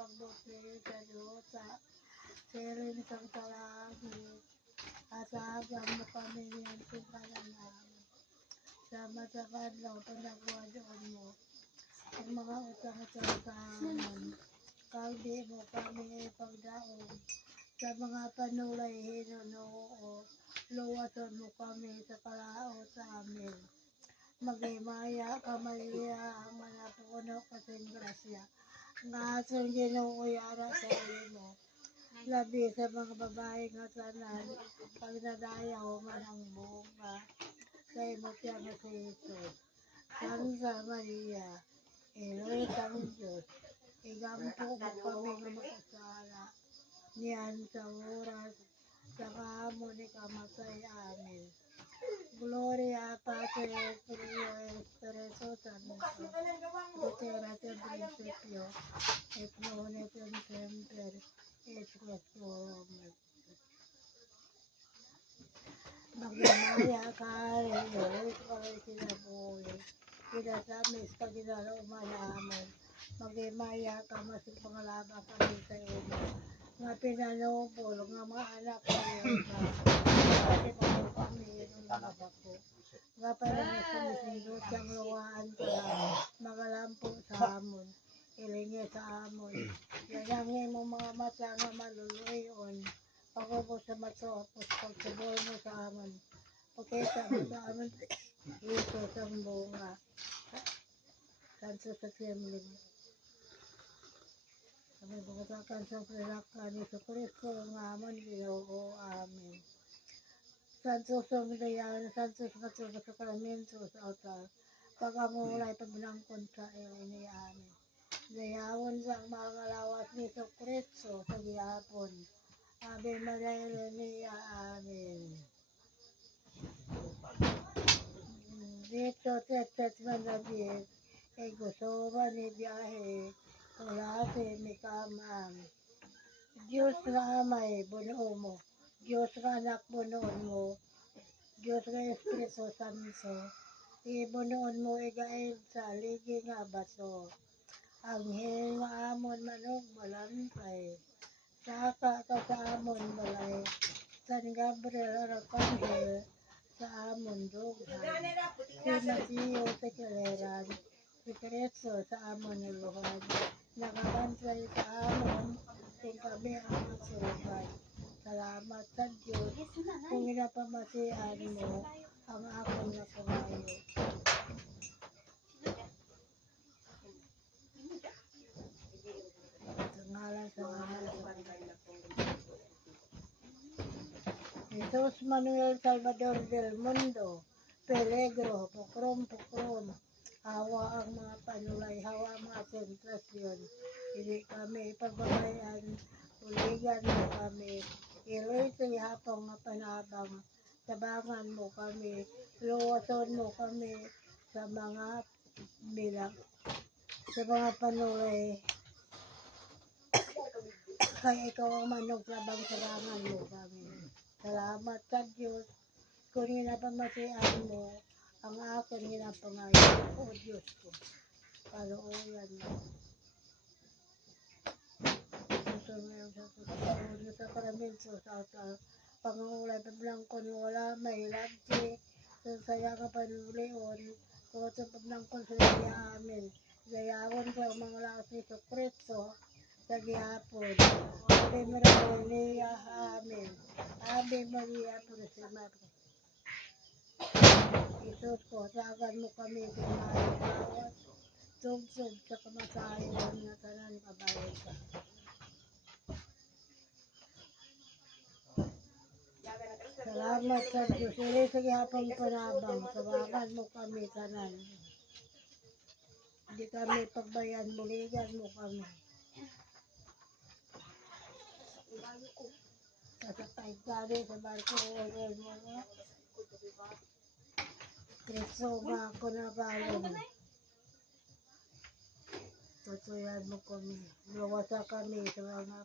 pagbuti sa Diyos sa siling isang talangit. At aagam mo kami niyan pinananaman. Sa matakadlaw, panagwadon mo. Ang mga utang-utang sa amin. Kalbi mo kami ipagdaog. Sa mga panulay hinunoo. Luwason mo kami sa kalaot sa amin. Magimaya ka Maria, ang manapuno kasing grasya. Nga asong ginuuyara sa mo. Labi sa mga babae nga tanan, pag nadayaw man ang bunga. Sa imo siya nga si Jesus. Santa Maria, Eloy kang Diyos. Igampo mo kami nga makasala. Niyan sa oras, sa kaamo ni kamatay amin. Gloria Patri Filio Espiritu Santo. Tutera sa prinsipyo, et non et in semper, et questum. Magimaya ka rin, ito ay sinabuhi. Kinasamis ka ginalaman namin. Magimaya ka masing pangalaba kami sa iyo. Nga pinanubol, nga mga anak ko yun. Kasi mo kami yung mga ko. Nga parang sumisindot ang luwaan ka, magalampo sa amon. Ilingi sa amon. Yayangin mo mga mata nga maluluyon. Pagubos sa mato, pagsubol mo sa amon. Pagkita mo sa amon, ito sa bunga. Kanso sa siyemlim. Kami bukatakan sa prilakkan ni Kristo nga amon ginoo. Amen. Santos ang dayan, Santos nga sa sakramento sa altar. Pagkamulay pagminangkon sa ini amin. Dayawon sa mga lawas ni Kristo sa gihapon. Ave Maria Elenia, amin. Dito tetet manabit, gusto ba ni biyahe, kulate ni kamang. Diyos na amay, buno mo. Diyos na anak, bunoon mo. Diyos na Espiritu Santo. Ibunoon mo igail sa ligi nga baso. Anghel nga amon manok balantay. Saka ka sa amon balay. San Gabriel Arcangel sa amon dughan. Si Mateo sa Kileran. Si Cristo sa amon luhan. Nakabantay sa amon kung kami ang masurugan. Salamat sa Diyos kung inapamasihan mo ang akong napangayo. Sa ngalan sa Jesus Manuel Salvador del Mundo, Peligro, Pukrom, hawa ang mga panulay, hawa ang mga sentrasyon. Hindi kami ipagbabayan, uligan mo kami. Iloy sa ihapong nga panabang, tabangan mo kami, luwason mo kami sa mga bilang, sa mga panulay. Kaya ikaw ang manong labang tabangan mo kami. Salamat sa Diyos kung inapamasihan mo ang akin ginapangayon, o Diyos ko. Palooyan mo. Susunod sa susunod sa sakramento sa altar. Pangulay pablangkon wala may labti. Saya ka panulion. Kung ito pablangkon sa iya amin. Gayawon ko ang mga lakas ni Kristo sa gihapon. Ave Maria, amen. Ave Maria, Purisima. Jesus ko, tagan mo kami kung maayos. Tug-tug sa kamasayon na tanan kabayan ka. Salamat sa Diyos. Iri sa gihapang panabang. Tawagan mo kami tanan. Hindi kami pagbayan. Buligan mo kami. Sasakay kami sa barko. Huwag mo nga. Kristo nga ako nagalong. Tutuyan mo kami. Luwasa kami sa mga